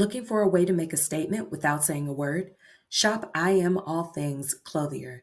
Looking for a way to make a statement without saying a word? Shop I Am All Things Clothier,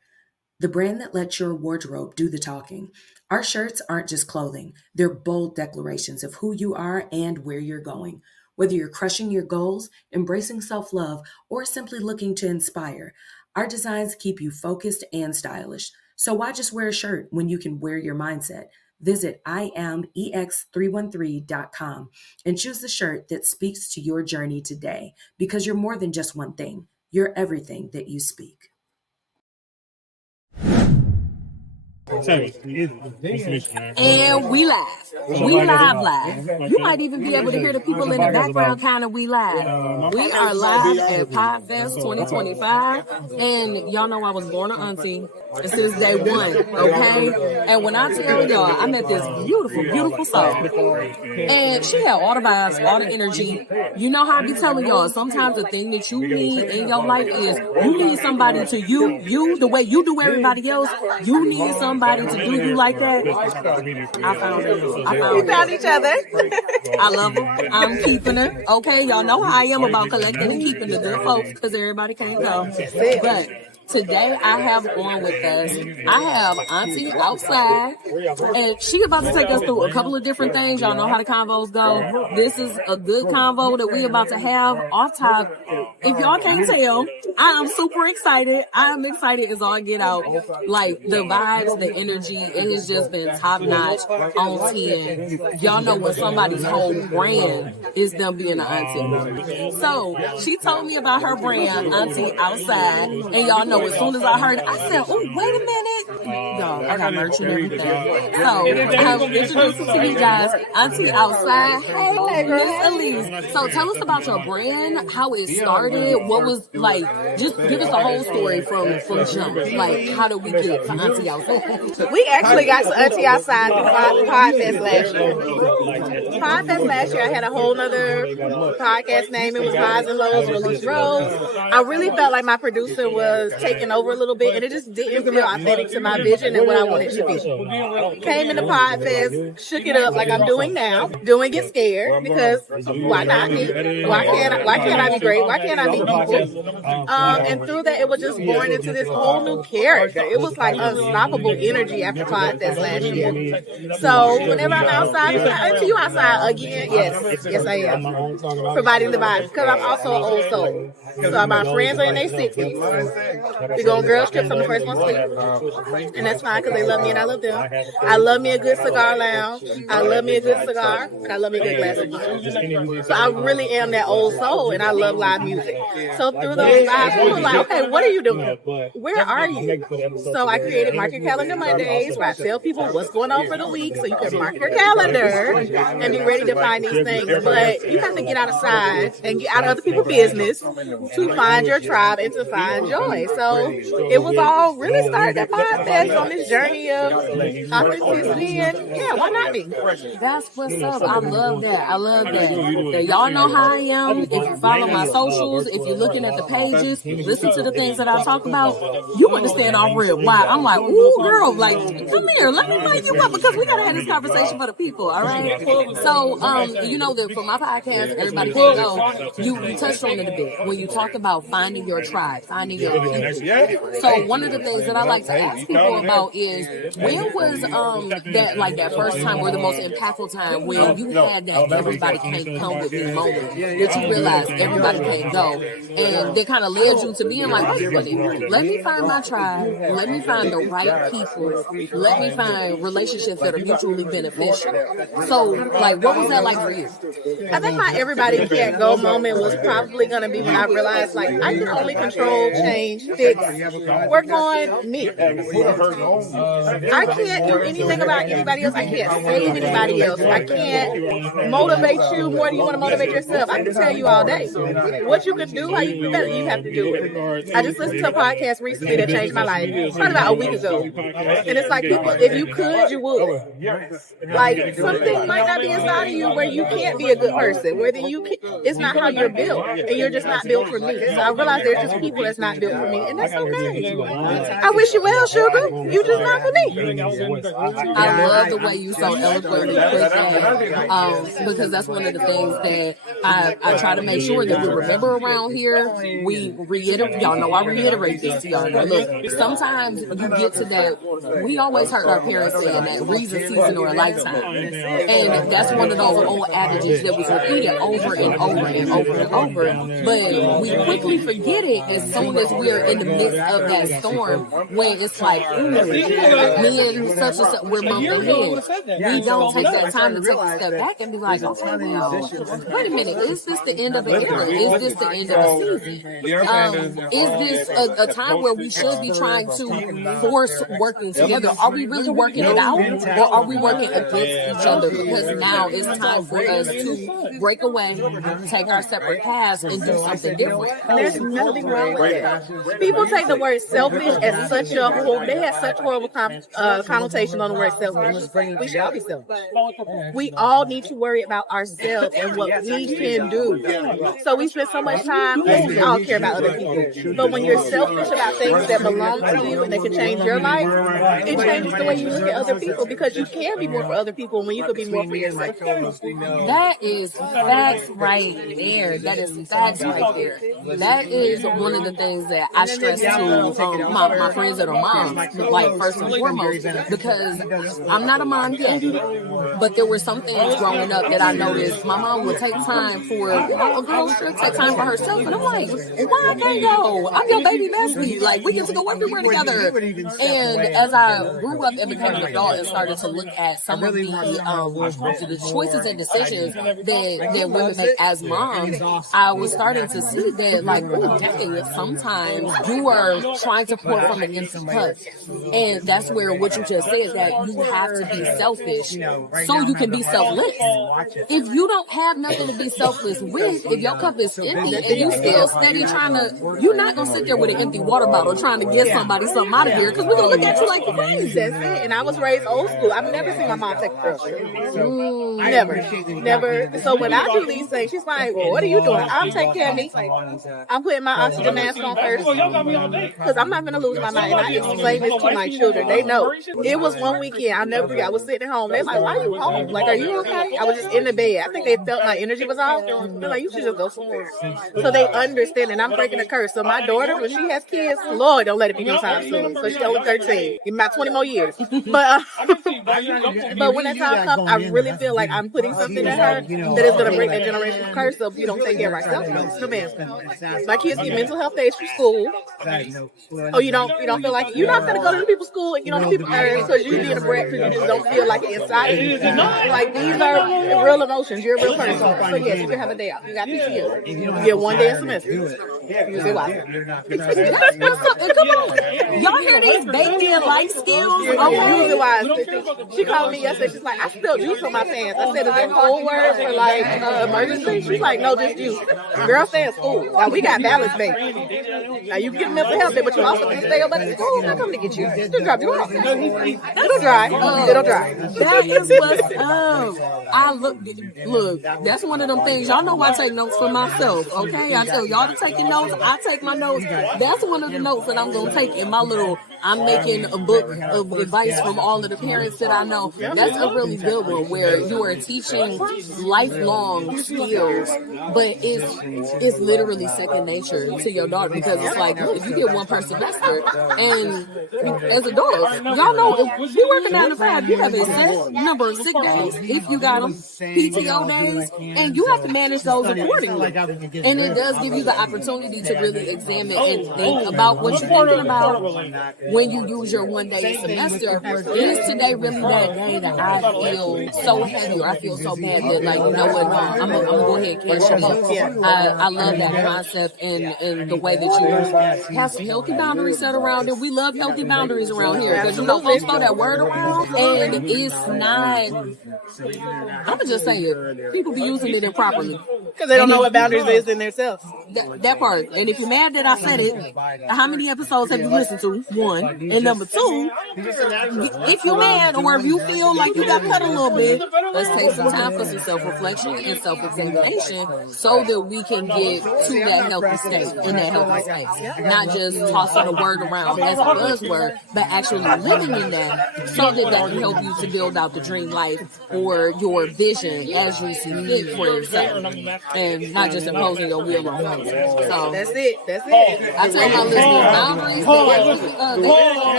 the brand that lets your wardrobe do the talking. Our shirts aren't just clothing, they're bold declarations of who you are and where you're going. Whether you're crushing your goals, embracing self love, or simply looking to inspire, our designs keep you focused and stylish. So why just wear a shirt when you can wear your mindset? Visit IamEX313.com and choose the shirt that speaks to your journey today, because you're more than just one thing. You're everything that you speak. And we live. We live. You might even be able to hear the people in the background kind of we live. We are live at Podfest 2025. And y'all know I was born an auntie. And since day one, okay? And when I tell y'all, I met this beautiful, beautiful soul. And she had all the vibes, all the energy. You know how I be telling y'all, sometimes the thing that you need in your life is you need somebody to you the way you do everybody else. You need somebody to do you like that. I found her. We found each other. I love her. I'm keeping her. Okay, y'all know how I am about collecting and keeping the good folks because everybody can't go. But today I have on with us, I have Auntie Outside, and she about to take us through a couple of different things. Y'all know how the convos go. This is a good convo that we about to have off top. If y'all can't tell, I am super excited. I am excited as all get out. Like the vibes, the energy, it has just been top notch on 10. Y'all know when somebody's whole brand is them being an auntie. So she told me about her brand, Auntie Outside, and y'all know as soon as I heard it, I said, oh, wait a minute. Y'all, I got merch and everything. So I'm introducing to you guys Auntie Outside. Hey, Miss Alyce. So tell us about your brand, how it started, what was like, just give us the whole story from jump. Like, how did we get to Auntie Outside? We actually got to Auntie Outside for Podfest last year. Podfest last year, I had a whole nother podcast name. It was Highs and Lows, Release Roads. I really felt like my producer was taking over a little bit, and it just didn't feel authentic to my vision and what I wanted to be. Came into Podfest, shook it up like I'm doing now, doing it scared, because why not me? Why can't I be great? Why can't I be people? And through that, it was just born into this whole new character. It was like unstoppable energy after Podfest last year. So whenever I'm outside, until you outside again, yes I am. Providing the vibes, because I'm also an old soul. So my friends are in their 60s. We go on girls trips. I'm the first one to sleep. And that's fine because they love me and I love them. I love me a good cigar lounge. I love me a good cigar. And I love me a good glass of wine. So I really am that old soul, and I love live music. So through those vibes, people were like, okay, what are you doing? Where are you? So I created Mark Your Calendar Mondays, where I tell people what's going on for the week so you can mark your calendar and be ready to find these things. But you have to get outside and get out of other people's business to find your tribe and to find joy. So it was all really started at Podfest on this journey of authenticity, and yeah, why not me? That's what's up. I love that. Y'all know how I am. If you follow my socials, if you're looking at the pages, listen to the things that I talk about, you understand all real. Why? I'm like, ooh, girl, like, come here, let me find you up, because we gotta have this conversation for the people, all right? So, you know that for my podcast, everybody can know, you touched on it a bit when you talk about finding your tribe, finding your people. So one of the things that I like to ask people about is, when was that first time, or the most impactful time, when you had that everybody can't come with me moment, that you realized everybody can't go, and that kind of led you to being like, let me find my tribe, let me find the right people, let me find relationships that are mutually beneficial. So, like, what was that like for you? I think my everybody can't go moment was probably going to be when I realized, like, I can only control, change, fix, work on me. I can't do anything about anybody else. I can't save anybody else. I can't motivate you more than you want to motivate yourself. I can tell you all day what you can do, how you can better. You have to do it. I just listened to a podcast recently that changed my life. Probably about a week ago. And it's like, people, if you could, you would. Like, something might not be inside of you where you can't be a good person. Whether you can, it's not how you're built. And you're just not built for me. So I realized there's just people that's not built for me. And that's okay. I wish you well, sugar. You just not for me. I love the way you so eloquently put that, because that's one of the things that I try to make sure that we remember around here. We reiterate, y'all know I reiterate this to y'all. Look, sometimes you get to that, we always heard our parents saying that reason, season, or a lifetime. And that's one of those old adages that was repeated over and over and over and over. But we quickly forget it as soon as we're in the midst of that storm, when it's like, ooh, me and such and such, we're bumping heads. We don't take that time to take a step back and be like, okay, well, wait a minute, is this the end of an era? Is this the end of a season? Is this a time where we should be trying to force working together? Are we really working it out, or are we working against each other? Because now it's time for us to break away, take our separate paths, and do something different. There's nothing wrong with that. People take the word selfish as such a they have such horrible connotation on the word selfish. We should all be selfish. We all need to worry about ourselves and what we can do. So we spend so much time, we all care about other people. But when you're selfish about things that belong to you and that can change your life, it changes the way you look at other people, because you can be more for other people when you could be more for yourself. That is facts right there. That is facts right there. That is one of the things that I stress to my friends that are moms, like first and foremost, because I'm not a mom yet, but there were some things growing up that I noticed my mom would take time for, a girl should take time for herself, and I'm like, why I can't go? I'm your baby bestie. Like, we get to go everywhere together. And as I grew up and became an adult and started to look at some of the choices and decisions that women make as moms, I was starting to see that, like, oh, dang, sometimes you are trying to pour from an empty cup. And that's where what you just said, that you have to be selfish so you can be selfless. If you don't have nothing to be selfless with, if your cup is empty and you still steady trying to, you're not going to sit there with an empty water bottle trying to get somebody something out of here, because we're going to look at you like crazy. That's it. And I was raised old school. I've never seen my mom take a girl trip. Never. So when I do these things, she's like, well, what are you doing? I'm taking care of me. I'm putting my oxygen mask on first, because I'm not going to lose my mind. And I explain this to my children. They know. It was one weekend. I'll never forget. I was sitting at home. They're like, why are you home? Like, are you okay? I was just in the bed. I think they felt my energy was off. They're like, you should just go somewhere. So they understand, and I'm breaking a curse. So my daughter, when she has kids, Lord, don't let it be no time soon. So she's only 13. In about 20 more years. But when that time comes, I really feel like I'm putting something in her that is going to break that generational curse of, you don't take care of ourselves. No, man. My kids get mental health days from school. Oh, you don't feel like it? You're not going to go to the people's school and the people because you being a brat, because you just don't feel like it inside of you. Like, these are real emotions. You're a real person. So yes, you can have a day out. You got PTO. You get one day a semester. You say why? Come on. Y'all hear these baby and life skills? Use it wisely. She called me yesterday. She's like, I spilled juice on my pants. I said, is that code word for like emergency? She's like, no, just juice. Girl, stay in school. Now we got balance, baby. Now you get mental health, but you also can stay over at school. I'm coming to get you. Just drop you off. It'll dry. That is what's up. I look, that's one of them things. Y'all know I take notes for myself, okay? I tell y'all to take your notes. I take my notes. That's one of the notes that I'm going to take in my little, I'm making a book of advice from all of the parents that I know. That's a really good one, where you are teaching lifelong skills, but it's literally second nature to your daughter, because it's like, look, you get one per semester, and as adults, y'all know, if you work a 9 to 5, you have a set number of sick days, if you got them, PTO days, and you have to manage those accordingly. And it does give you the opportunity to really examine and think about what you're thinking about when you use your one day a semester. Is today really that day that I feel so heavy, or I feel so bad that, like, you know what, no, I'm gonna go ahead and cash it up. I love that concept and the way that you have some healthy boundaries set around it. We love healthy boundaries around here, because folks throw that word around and it's not, I'm gonna just say it, people be using it improperly because they don't know what boundaries is in themselves. That part. And if you're mad that I said it, how many episodes have you listened to? One. one. And number two, if you're mad or if you feel like you got cut a little bit, let's take some time for some self-reflection and self-examination so that we can get to that healthy state, in that healthy space. Not just tossing a word around as a buzzword, but actually living in that so that can help you to build out the dream life or your vision as you see fit for yourself. And not just imposing your will on folks. So that's it. I tell my listeners, boundaries, other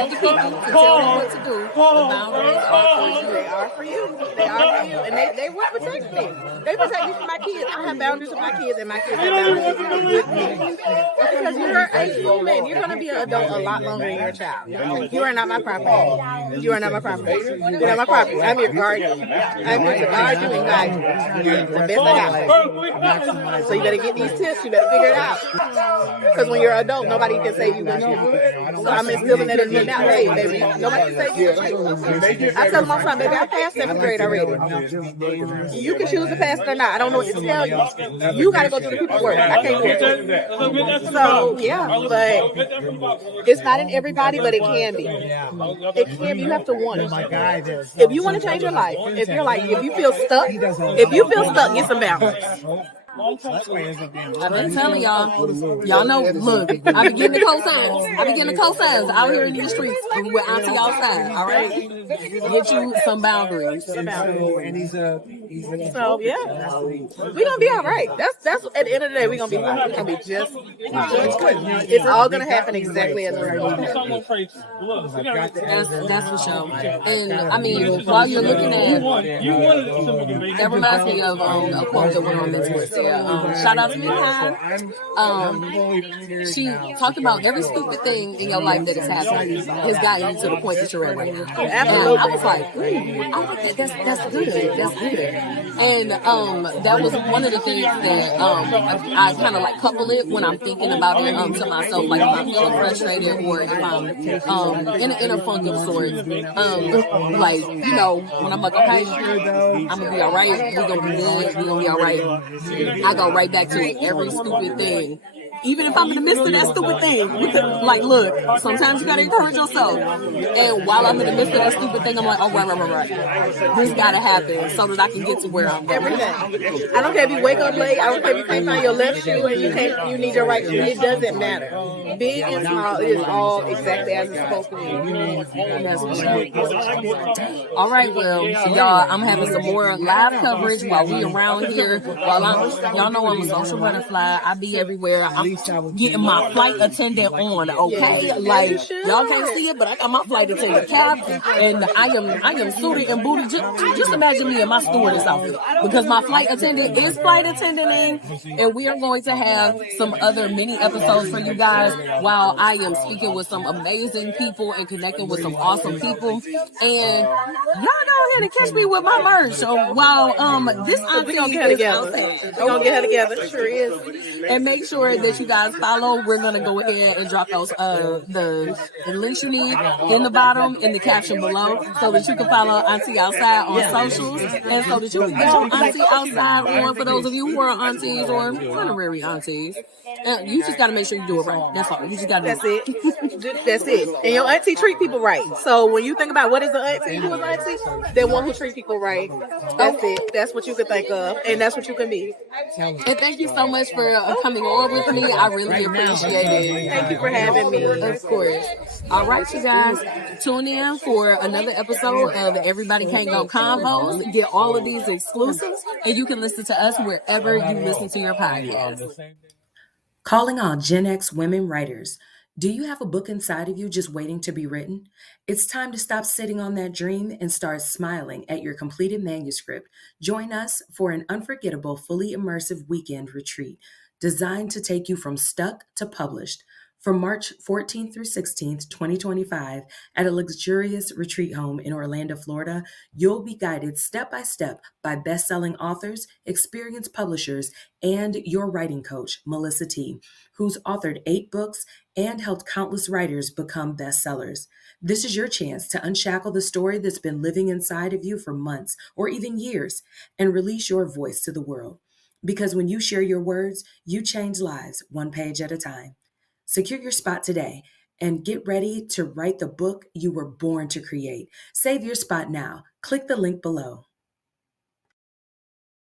people to tell them what to do. The boundaries are for you. They are for you. And they will protect me. They protect me from my kids. I have boundaries with my kids, and my kids have boundaries with me. Because you're a human. You're going to be an adult a lot longer than your child. You are not my property. You are not my property. You're not my property. I'm your guardian. I'm here to guard you and guide you. The best I got. So you better get these tips. You better figure it out. Because when you're an adult, nobody can say you what you do. So I'm instilling that in me now. Hey, baby, nobody can say you what you do. I tell them all the time, baby, I passed 7th grade already. You can choose to pass it or not. I don't know what to tell you. You got to go do the paperwork. I can't do it. So, yeah, but it's not in everybody, but it can be. It can be. You have to want it. If you want to change your life, if you feel stuck, get some balance. I've been telling y'all know, look, I be getting the cosigns out here in these streets with Auntie Outside, all right? Get you some boundaries. So, yeah, we're going to be all right. That's at the end of the day, we're going to be fine. We're going to be just good. It's all going to happen exactly as it's supposed to. That's for sure. And, I mean, while you're looking at, that reminds me of a quote that one of my mentors said. Shout out to me, she talked about every stupid thing in your life that has happened has gotten you to the point that you're at right now. Absolutely. And I was like, that's good. That's good. And that was one of the things that I kind of like couple it when I'm thinking about it to myself, like if I'm feeling frustrated or if I'm in an inner funk of sorts. Like, you know, when I'm like, okay, I'm gonna be all right. We're gonna be good. We're gonna be all right. I go right back to every stupid thing. Even if I'm in the midst of that stupid thing, like, look, sometimes you gotta encourage yourself. And while I'm in the midst of that stupid thing, I'm like, oh, right. This gotta happen so that I can get to where I'm going. Everything. I don't care if you wake up late. I don't care if you can't find your left shoe and you need your right shoe. It doesn't matter. Big and small, it is all exactly as it's supposed to be. All right, well, y'all, I'm having some more live coverage while we around here. Y'all know I'm a social butterfly. I be everywhere. I'm getting my flight attendant on, okay? Like, y'all can't see it, but I got my flight attendant cap, and I am suited and booted. Just imagine me in my stewardess outfit, because my flight attendant is flight attending, and we are going to have some other mini episodes for you guys while I am speaking with some amazing people and connecting with some awesome people. And y'all go ahead and catch me with my merch. So while this auntie we're gonna get her together. We're gonna get her together. Sure is. And make sure that you guys follow. We're gonna go ahead and drop those the links you need in the bottom in the caption below, so that you can follow Auntie Outside on socials, and so that you can get your Auntie Outside on for those of you who are aunties or honorary aunties. You just gotta make sure you do it right. That's all. You just gotta. That's it. That's it. And your auntie treat people right. So when you think about what is the auntie, who is auntie? The one who treats people right. That's it. That's what you can think of, and that's what you can be. And thank you so much for coming on with me. I really appreciate it. Thank you for having me. Of course. All right, you guys, tune in for another episode of Everybody Can't Go Convos. Get all of these exclusives, and you can listen to us wherever you listen to your podcast. Calling all Gen X women writers. Do you have a book inside of you just waiting to be written? It's time to stop sitting on that dream and start smiling at your completed manuscript. Join us for an unforgettable, fully immersive weekend retreat designed to take you from stuck to published. From March 14th through 16th, 2025, at a luxurious retreat home in Orlando, Florida, you'll be guided step by step by best-selling authors, experienced publishers, and your writing coach, Melissa T., who's authored 8 books and helped countless writers become bestsellers. This is your chance to unshackle the story that's been living inside of you for months or even years and release your voice to the world. Because when you share your words, you change lives one page at a time. Secure your spot today and get ready to write the book you were born to create. Save your spot now. Click the link below.